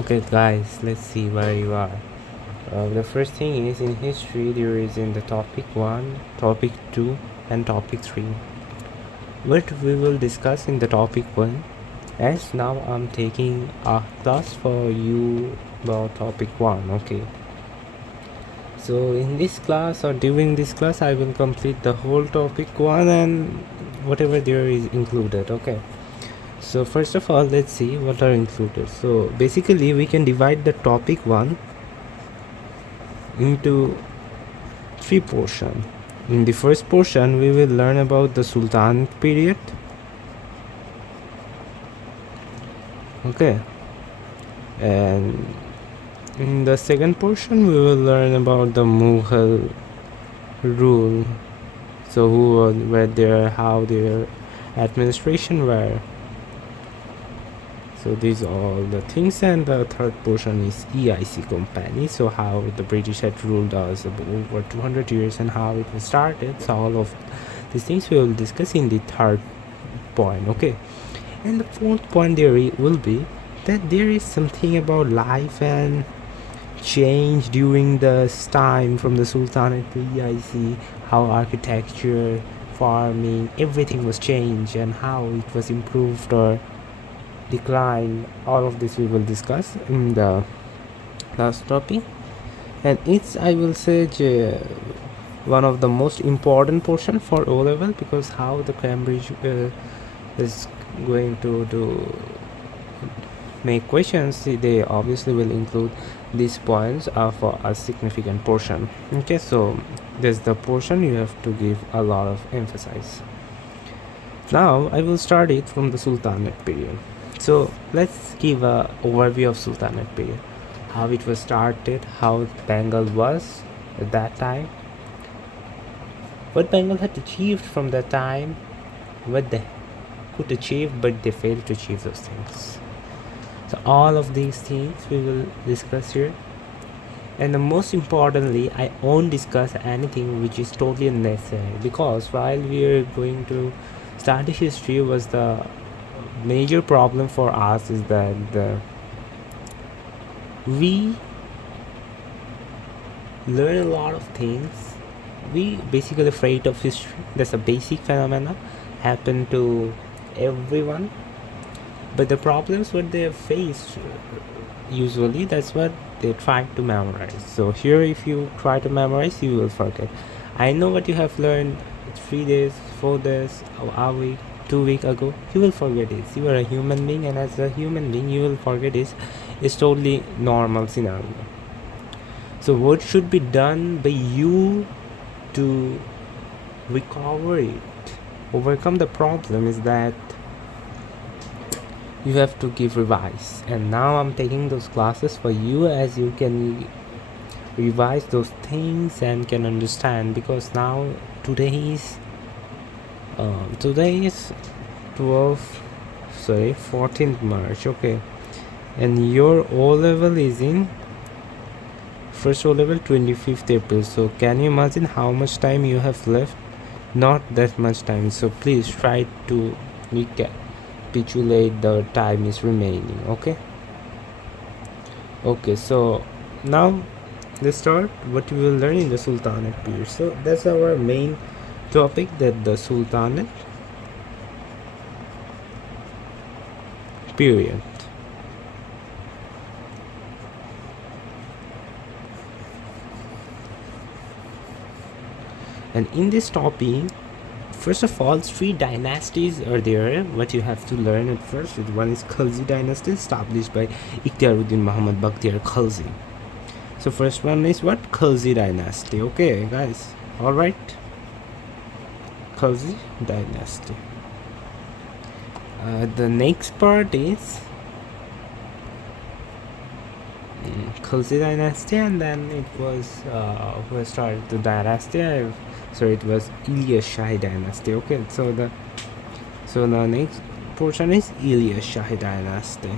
Okay, guys, let's see where you are. The first thing is in history, there is in the topic 1, topic 2, and topic 3. What we will discuss in the topic 1, as now I'm taking a class for you about topic 1, okay? So in this class or during this class, I will complete the whole topic 1 and whatever there is included, okay? So first of all, let's see what are included. So basically, we can divide the topic 1 into 3 portions. In the first portion, we will learn about the Sultanate period, okay, and in the second portion, we will learn about the Mughal rule. So who were there, how their administration were. So these are all the things, and the third portion is EIC company. So how the British had ruled us over 200 years and how it was started. So all of these things we will discuss in the third point, okay? And the fourth point there will be that there is something about life and change during this time from the Sultanate to EIC, how architecture, farming, everything was changed and how it was improved or decline. All of this we will discuss in the last topic, and it's, I will say, one of the most important portion for O level, because how the Cambridge is going to do make questions, they obviously will include these points for a significant portion, okay? So there's the portion you have to give a lot of emphasis. Now I will start it from the Sultanate period. So let's give a overview of Sultanate period, how it was started, how Bengal was at that time, what Bengal had achieved from that time, what they could achieve but they failed to achieve those things. So all of these things we will discuss here, and the most importantly, I won't discuss anything which is totally unnecessary, because while we are going to study history, was the major problem for us is that we learn a lot of things. We basically afraid of history. That's a basic phenomena, happen to everyone. But the problems what they face usually, that's what they try to memorize. So here, if you try to memorize, you will forget. I know what you have learned 3 days, 4 days, a week, 2 weeks ago. You will forget it. You are a human being, and as a human being, you will forget it. It's totally normal scenario. So what should be done by you to recover it, overcome the problem, is that you have to give revise. And now I'm taking those classes for you, as you can revise those things and can understand, because now today is 14th March, okay, and your O level is in first O level 25th April. So can you imagine how much time you have left? Not that much time. So please try to recapitulate the time is remaining, okay? Okay, so now let's start what we will learn in the Sultanate period. So that's our main topic, that the Sultanate period. And in this topic, first of all, 3 dynasties are there. What you have to learn at first, one is Khalji dynasty, established by Ikhtiaruddin Muhammad Bakhtiar Khalji. So first one is what? Khalji dynasty, okay guys, all right? Khalji dynasty. The next part is Khalji dynasty, and then it was who started the dynasty. It was Ilyas Shahi dynasty, okay? So the next portion is Ilyas Shahi dynasty,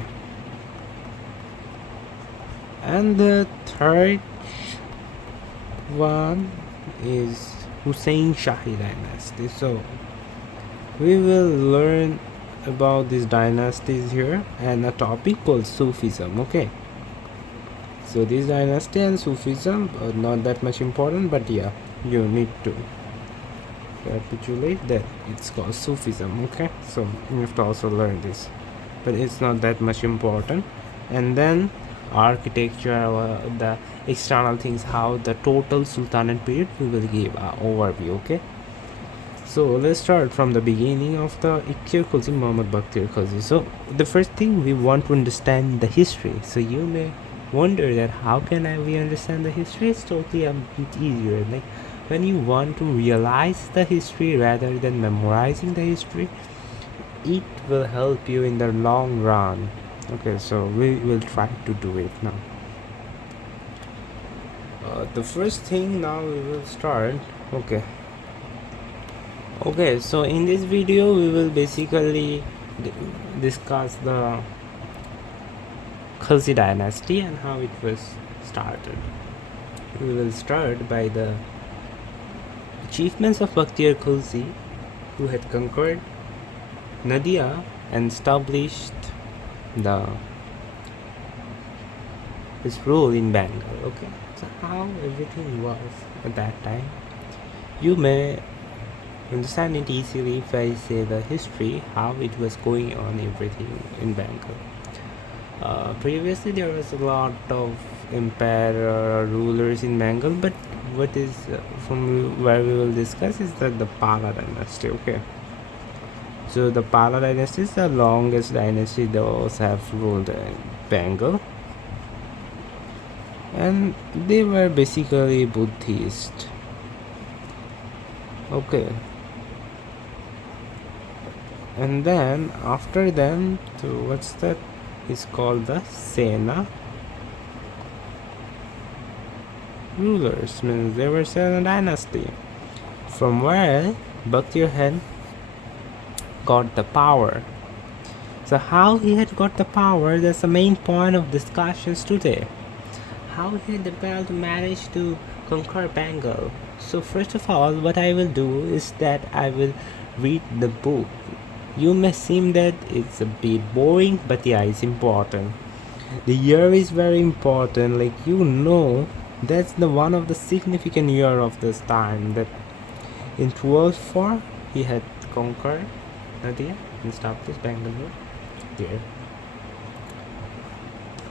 and the third one is Hussein Shahi dynasty. So we will learn about these dynasties here, and a topic called Sufism, okay? So this dynasty and Sufism are not that much important, but yeah, you need to capitulate that it's called Sufism. Okay, so you have to also learn this, but it's not that much important. And then architecture, the external things, how the total Sultanate period we will give an overview. Okay, so let's start from the beginning of the Iqiyar Khilji, Muhammad Bakhtiyar Khilji. So the first thing we want to understand the history. So you may wonder that how can we understand the history? It's totally a bit easier. Like when you want to realize the history rather than memorizing the history, it will help you in the long run. Okay, so we will try to do it now. The first thing now we will start. Okay, so in this video we will basically discuss the Khilji dynasty and how it was started. We will start by the achievements of Bakhtiyar Khilji, who had conquered Nadia and established his rule in Bengal. Okay, so how everything was at that time. You may understand it easily if I say the history, how it was going on, everything in Bengal. Previously there was a lot of emperor rulers in Bengal, but what is from where we will discuss is that the Pala dynasty. Okay, so the Pala dynasty is the longest dynasty those have ruled in Bengal, and they were basically Buddhist. Okay, and then after them, so what's that is called the Sena rulers, means they were Sena dynasty, from where Bakhtiyar had got the power. So how he had got the power, that's the main point of discussions today. How he had the power to manage to conquer Bengal. So first of all, what I will do is that I will read the book. You may seem that it's a bit boring, but yeah, it's important. The year is very important, like that's the one of the significant year of this time, that in 1204 he had conquered Nadia and established Bangalore there.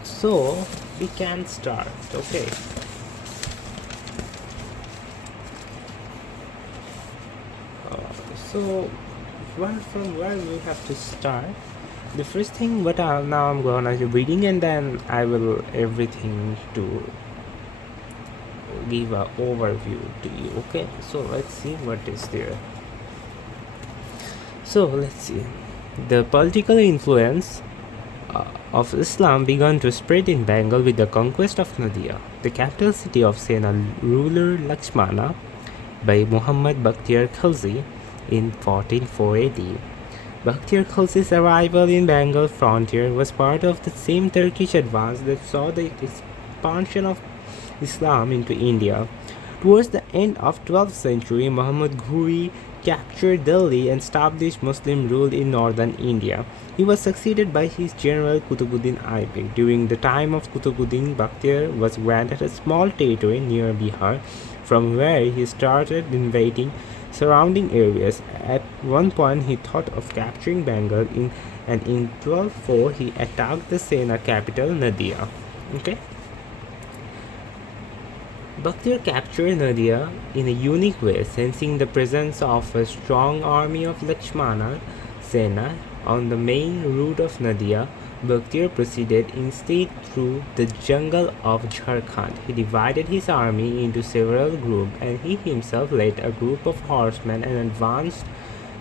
So we can start. Okay, so from where we have to start, the first thing what now I'm gonna be reading, and then I will everything to give a overview to you. Okay, so let's see what is there. So let's see, the political influence of Islam began to spread in Bengal with the conquest of Nadia, the capital city of Sena ruler Lakshmana, by Muhammad Bakhtiyar Khilji in 1404 AD. Bakhtiyar Khilji's arrival in Bengal frontier was part of the same Turkish advance that saw the expansion of Islam into India. Towards the end of 12th century, Muhammad Ghuri captured Delhi and established Muslim rule in northern India. He was succeeded by his general Qutbuddin Aibak. During the time of Qutbuddin, Bakhtiyar was granted a small territory near Bihar, from where he started invading surrounding areas. At one point he thought of capturing Bengal, and in 1204 he attacked the Sena capital Nadia. Okay, Bakhtiyar captured Nadia in a unique way, sensing the presence of a strong army of Lakshmana Sena on the main route of Nadia. Bakhtiyar proceeded instead through the jungle of Jharkhand. He divided his army into several groups, and he himself led a group of horsemen and advanced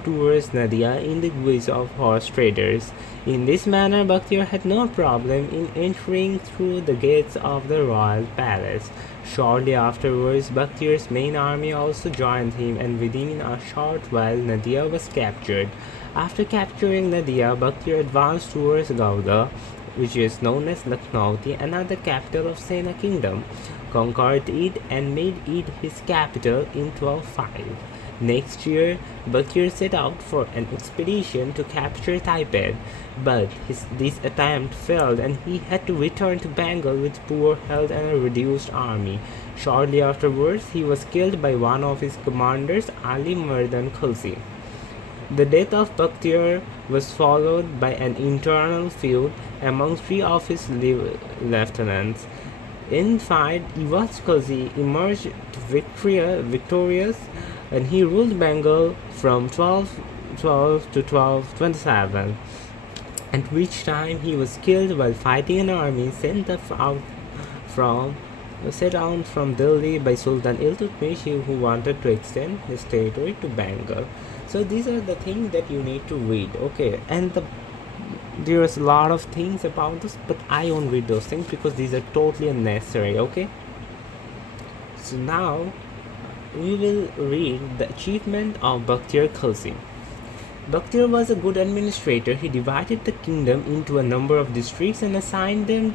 towards Nadia in the guise of horse traders. In this manner, Bakhtiyar had no problem in entering through the gates of the royal palace. Shortly afterwards, Bakhtiyar's main army also joined him, and within a short while Nadia was captured. After capturing Nadia, Bakhtiyar advanced towards Gauda, which is known as Lakhnauti, another capital of Sena kingdom, conquered it and made it his capital in 1205. Next year, Bakir set out for an expedition to capture Taipei, but this attempt failed and he had to return to Bengal with poor health and a reduced army. Shortly afterwards, he was killed by one of his commanders, Ali Mardan Khalsi. The death of Bakhtiar was followed by an internal feud among three of his lieutenants. In fight, Iwaz Khalsi emerged victorious and he ruled Bengal from 1212 to 1227, at which time he was killed while fighting an army from set out from Delhi by Sultan Iltutmish, who wanted to extend his territory to Bengal. So these are the things that you need to read, okay? And there's a lot of things about this, but I won't read those things because these are totally unnecessary, okay? So now we will read the achievement of Bakhtiar Khalsi. Bakhtiar was a good administrator. He divided the kingdom into a number of districts and assigned them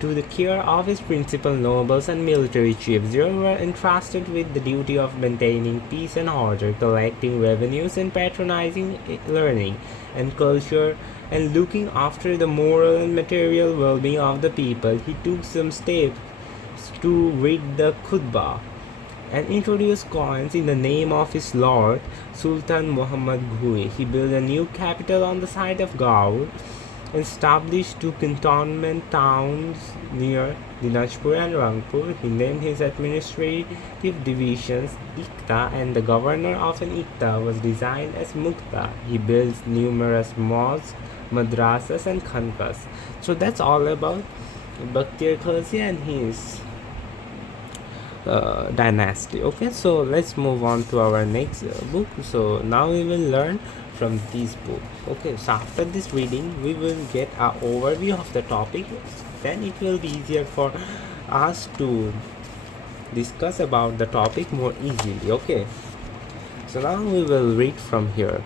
to the care of his principal nobles and military chiefs. They were entrusted with the duty of maintaining peace and order, collecting revenues and patronizing learning and culture, and looking after the moral and material well-being of the people. He took some steps to read the khutbah and introduced coins in the name of his lord, Sultan Muhammad Ghuri. He built a new capital on the site of Gaur, established two cantonment towns near Dinajpur and Rangpur. He named his administrative divisions Ikta, and the governor of an Ikta was designed as Mukta. He built numerous mosques, madrasas, and khankas. So that's all about Bakhtiar Khalsi and his dynasty. Okay, so let's move on to our next book. So now we will learn from this book. Okay, so after this reading we will get an overview of the topic, then it will be easier for us to discuss about the topic more easily. Okay, so now we will read from here.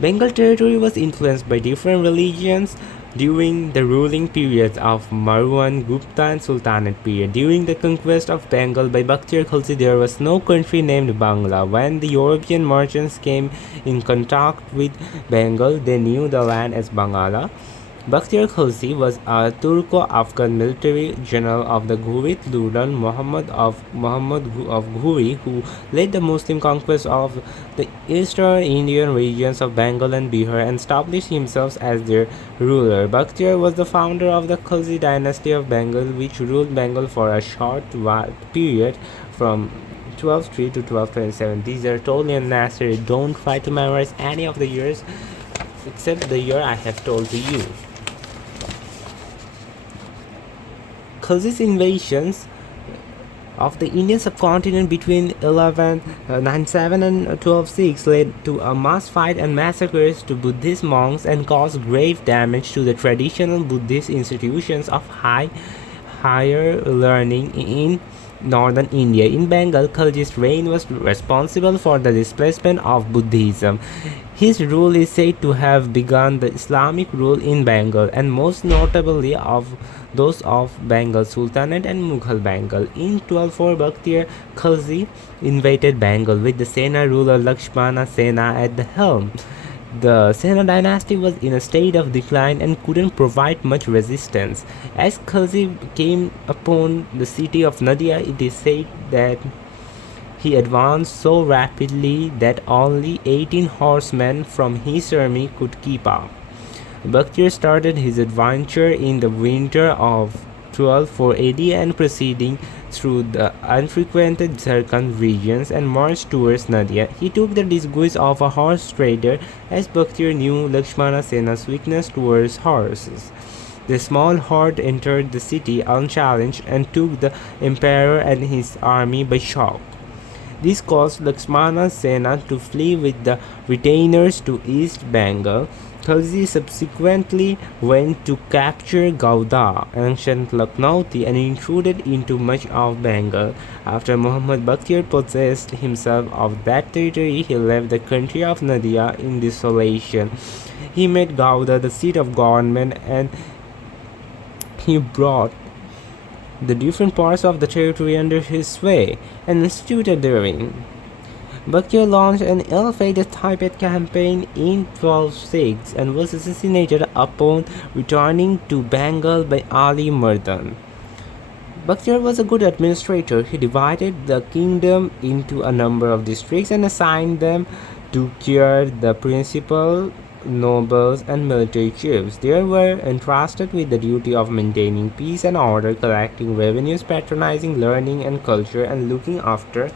Bengal territory was influenced by different religions during the ruling periods of Marwan, Gupta and Sultanate period. During the conquest of Bengal by Bakhtiar Khalsi, there was no country named Bangla. When the European merchants came in contact with Bengal, they knew the land as Bangala. Bakhtiar Khalsi was a Turco-Afghan military general of the Ghurid Sultan Muhammad of Ghuri, who led the Muslim conquest of the eastern Indian regions of Bengal and Bihar and established himself as their ruler. Bakhtiar was the founder of the Khalsi dynasty of Bengal, which ruled Bengal for a short period from 1203 to 1227. These are totally unnecessary. Don't try to memorize any of the years except the year I have told to you. Khalsi's invasions of the Indian subcontinent between 1197 and 1206 led to a mass fight and massacres to Buddhist monks and caused grave damage to the traditional Buddhist institutions of higher learning in northern India. In Bengal, Khalji's reign was responsible for the displacement of Buddhism. His rule is said to have begun the Islamic rule in Bengal, and most notably of those of Bengal Sultanate and Mughal Bengal. In 1204, Bakhtiar Khalsi invaded Bengal with the Sena ruler Lakshmana Sena at the helm. The Sena dynasty was in a state of decline and couldn't provide much resistance. As Khalsi came upon the city of Nadia, it is said that he advanced so rapidly that only 18 horsemen from his army could keep up. Bakhtiar started his adventure in the winter of 1204 AD and proceeding through the unfrequented Jharkhand regions and marched towards Nadia. He took the disguise of a horse trader, as Bakhtiar knew Lakshmana Sena's weakness towards horses. The small horde entered the city unchallenged and took the emperor and his army by shock. This caused Lakshmana Sena to flee with the retainers to East Bengal. Khalsi subsequently went to capture Gauda, ancient Lucknowti, and intruded into much of Bengal. After Muhammad Bakhtiar possessed himself of that territory, he left the country of Nadia in desolation. He made Gauda the seat of government, and he brought the different parts of the territory under his sway and instituted therein Bakhtiyar launched an ill-fated Tibet campaign in 1206 and was assassinated upon returning to Bengal by Ali Mardan. Bakhtiyar was a good administrator. He divided the kingdom into a number of districts and assigned them to care the principal nobles and military chiefs. They were entrusted with the duty of maintaining peace and order, collecting revenues, patronizing learning and culture, and looking after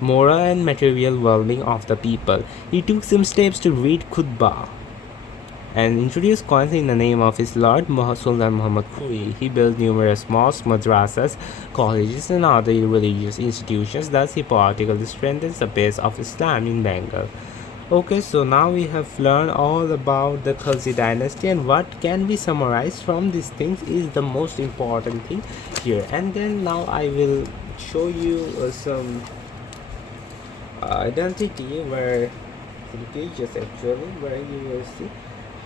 moral and material well-being of the people. He took some steps to read Khutbah and introduced coins in the name of his Lord Sultan Muhammad Khuri. He built numerous mosques, madrasas, colleges, and other religious institutions. Thus, he politically strengthened the base of Islam in Bengal. Okay, so now we have learned all about the Khalsi dynasty, and what can we summarize from these things is the most important thing here. And then now I will show you some identity where the pages actually where you will see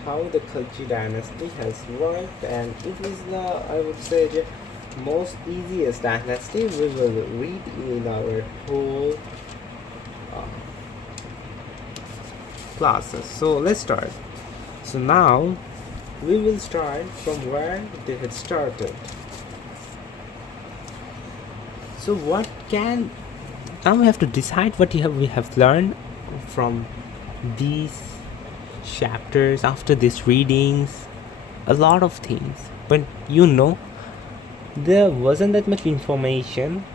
how the Khalji dynasty has worked, and it is the, I would say, the most easiest dynasty we will read in our whole classes. So let's start. So now we will start from where they had started. So what can, now we have to decide what we have learned from these chapters after these readings. A lot of things, but there wasn't that much information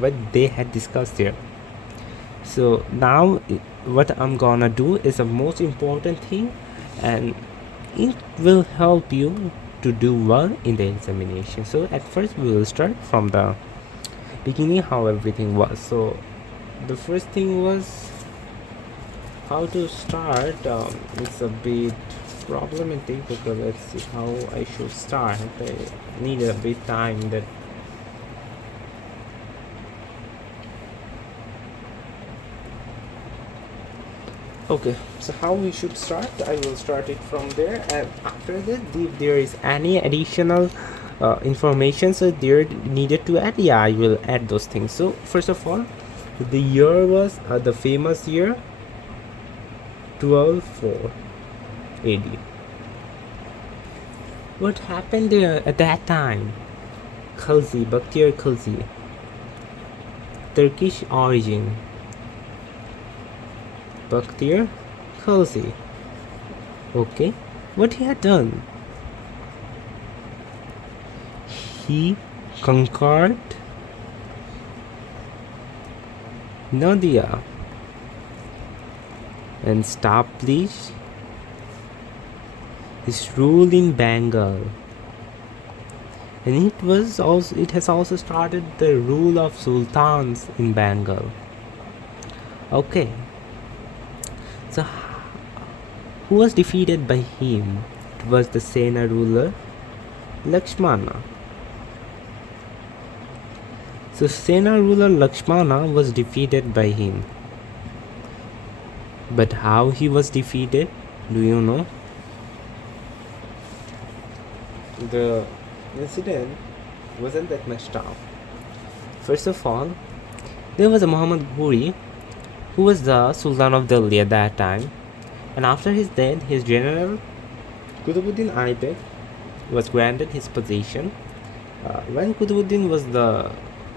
what they had discussed here. So now what I'm gonna do is the most important thing, and it will help you to do well in the examination. So at first we will start from the beginning, how everything was. So the first thing was how to start. It's a bit problematic because let's see how I should start. I need a bit time that okay, so how we should start, I will start it from there, and after that if there is any additional information so there needed to add, yeah, I will add those things. So first of all, the year was the famous year 1204 AD. What happened there at that time? Khalsi, Bakhtiyar Khalsi, Turkish origin, Bakhtiyar Khalsi. Okay, what he had done? He conquered Nadia and established his rule in Bengal, and it has also started the rule of sultans in Bengal. Okay, so who was defeated by him? It was the Sena ruler Lakshmana. So Sena ruler Lakshmana was defeated by him. But how he was defeated? Do you know? The incident wasn't that much tough. First of all, there was a Muhammad Ghori who was the Sultan of Delhi at that time, and after his death, his general Qutbuddin Aibak was granted his position. When Qutbuddin was the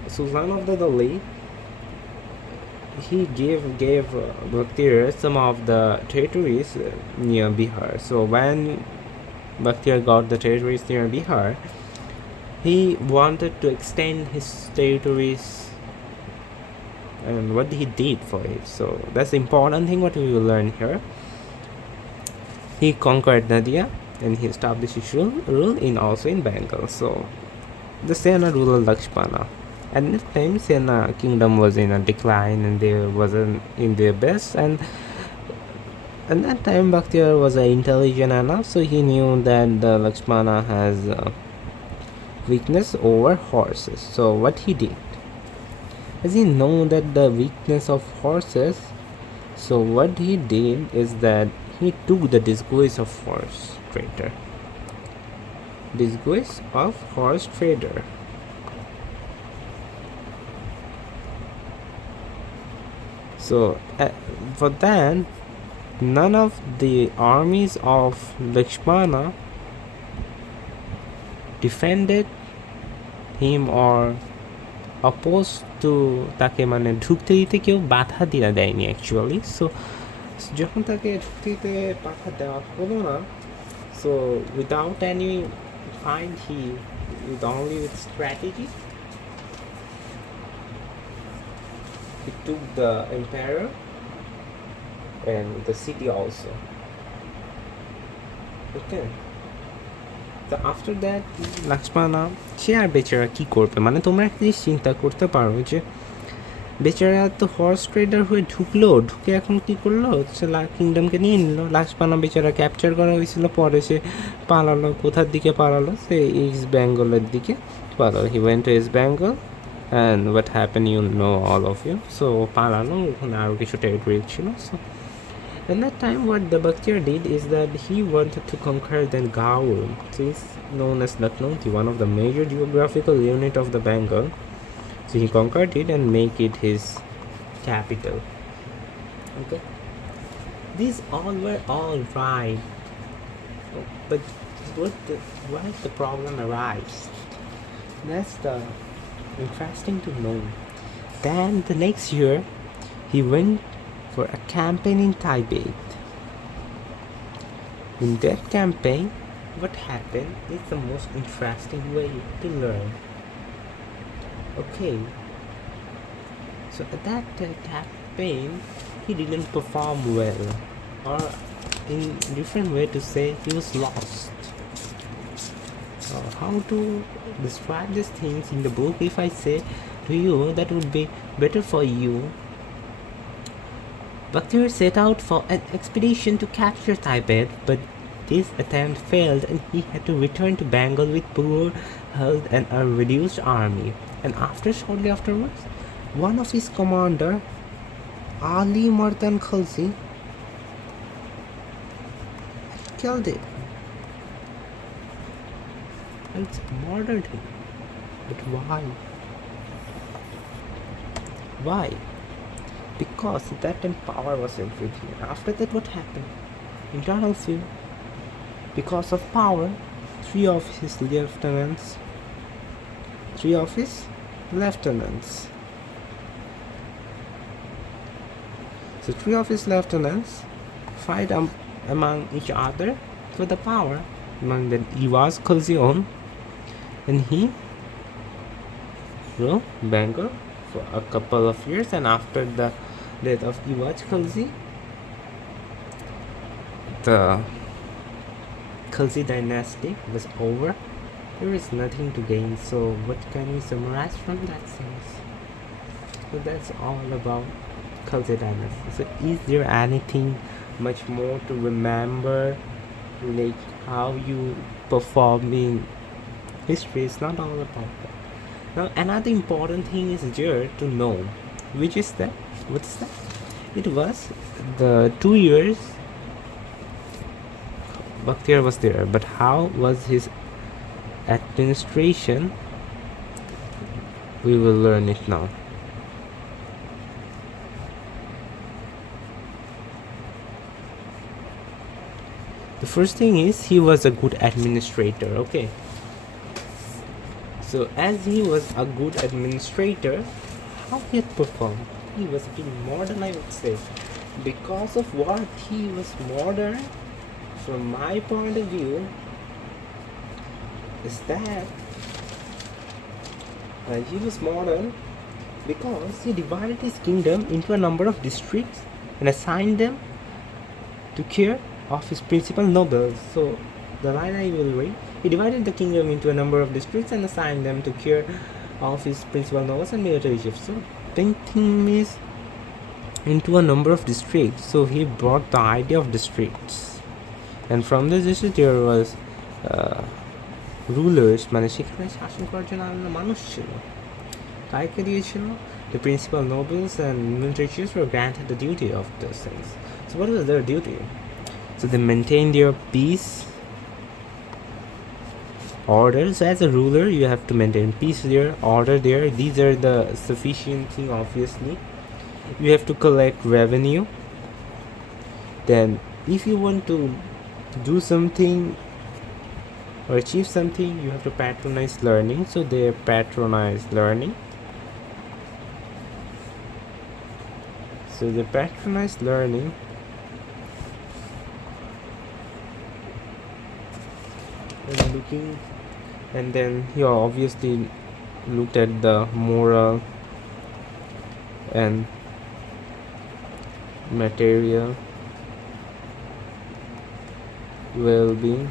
Sultan of the Delhi, he gave Bakhtiyar some of the territories near Bihar. So when Bakhtiyar got the territories near Bihar, he wanted to extend his territories, and what he did for it. So that's the important thing what we will learn here. He conquered Nadia and he established his rule in Bengal. So the Sena ruler Lakshmana. At that time, Sena kingdom was in a decline and they wasn't in their best. And at that time, Bakhtiyar was intelligent enough, so he knew that the Lakshmana has weakness over horses. So what he did, as he know that the weakness of horses, so what he did is that he took the disguise of horse trader. Disguise of horse trader. So for then none of the armies of Lakshmana defended him or opposed to তাকে মানে ঢুকতে দিতে কেউ বাধা দেয়নি actually. So যখন তাকে ঢুকতে দিতে বাধা দেওয়া হলো না, so without any find, he with only with strategy he took the emperor and the city also. Okay, তো আফটার দ্যাট লক্ষ্মণা সে আর বেচারা কী করবে, মানে তোমরা একটা জিনিস চিন্তা করতে পারো যে বেচারা তো হর্স ট্রেডার হয়ে ঢুকে এখন কী করলো, সে কিংডমকে নিয়ে নিল। লক্ষ্মণা বেচারা ক্যাপচার করা হয়েছিল, পরে সে পালালো। কোথার দিকে পালালো? সে ইস্ট বেঙ্গলের দিকে পালালো। He went to East Bengal and what happen you know all of you. So পালানো, ওখানে আরও কিছু টেরিটরি ছিল। So in that time, what the Bakhtiyar did is that he wanted to conquer the Gaur, which is known as Lucknow, one of the major geographical unit of the Bengal. So he conquered it and make it his capital. Okay, these all were all right, but why the problem arises? That's the interesting to know. Then the next year, he went for a campaign in Tibet. In that campaign, what happened is the most interesting way to learn. Okay, so at that campaign, he didn't perform well, or in different way to say, he was lost. How to describe these things in the book? If I say to you, that would be better for you. Bakhtiyar set out for an expedition to capture Tibet, but this attempt failed and he had to return to Bengal with poor health and a reduced army. And shortly afterwards, one of his commander, Ali Mardan Khalsi, killed him. And murdered him. But why? Why? Because that time power was everything. After that, what happened? Internal fear. Because of power, three of his lieutenants so three of his lieutenants fight among each other for the power. Among them, Iwaz Khalzion, and he ruled Bengal for a couple of years, and after the death of Iwaz Khalzi, the Khalsi dynasty was over. There is nothing to gain. So what can we summarize from that sense? So that's all about Khalsi dynasty. So is there anything much more to remember, like how you perform in history? It's not all about that. Now another important thing is there to know, which is that, what's that? It was the 2 years Bakhtiyar was there, but how was his administration? We will learn it now. The first thing is he was a good administrator. Okay, so as he was a good administrator, how he had performed? He was pretty modern, I would say. Because of what he was modern, from my point of view, is that he was modern because he divided his kingdom into a number of districts and assigned them to care of his principal nobles. So the line I will read, he divided the kingdom into a number of districts and assigned them to care of his principal nobles and military chiefs. So painting is into a number of districts, so he brought the idea of districts, and from this district there was rulers, মানে সেখানে শাসন করার জন্য আলাদা মানুষ ছিল। তাইকে দিয়েছিল the principal nobles and military chiefs were granted the duty of those things. So what was their duty? So they maintained their peace, order. So as a ruler, you have to maintain peace there, order there. These are the sufficient thing, obviously. you have to collect revenue. Then if you want to do something or achieve something, you have to patronize learning. So they patronize learning. So they patronize learning. And looking, and then he obviously looked at the moral and material well-being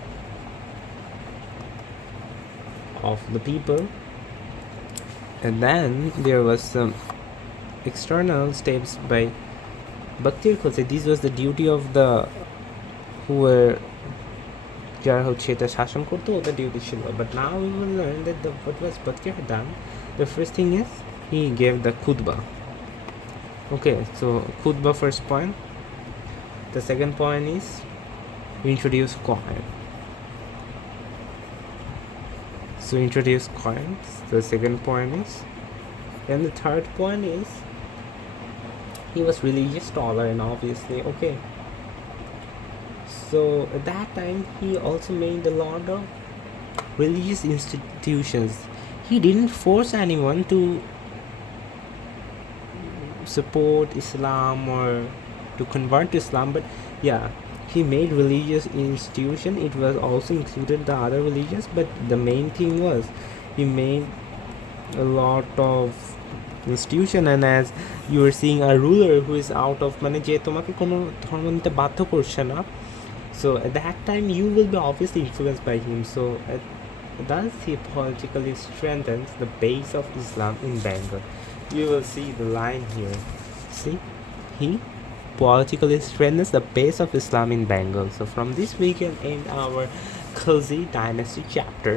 of the people. And then there was some external steps by Bhaktir Khalsa. This was the duty of the who were যারা হচ্ছে এটা শাসন করতো, ওদের duty ছিল। But now we will learn that what was Bhaktir had done. The first thing is he gave the khutbah. Okay, so khutbah first point. The second point is we introduce coin. So introduce coins. The second point is, and the third point is he was religious tolerant, obviously. Okay, so at that time he also made a lot of religious institutions. He didn't force anyone to support Islam or to convert to Islam, but yeah, he made religious institution. It was also included the other religions, but the main thing was he made a lot of institution. And as you are seeing a ruler who is out of মানে যে তোমাকে কোনো ধর্ম নিতে বাধ্য করছে না, so at that time you will be obviously influenced by him. So thus he politically strengthens the base of Islam in Bengal. You will see the line here. See, he politically strengthens the base of Islam in Bengal. So from this we can end our Khilji dynasty chapter.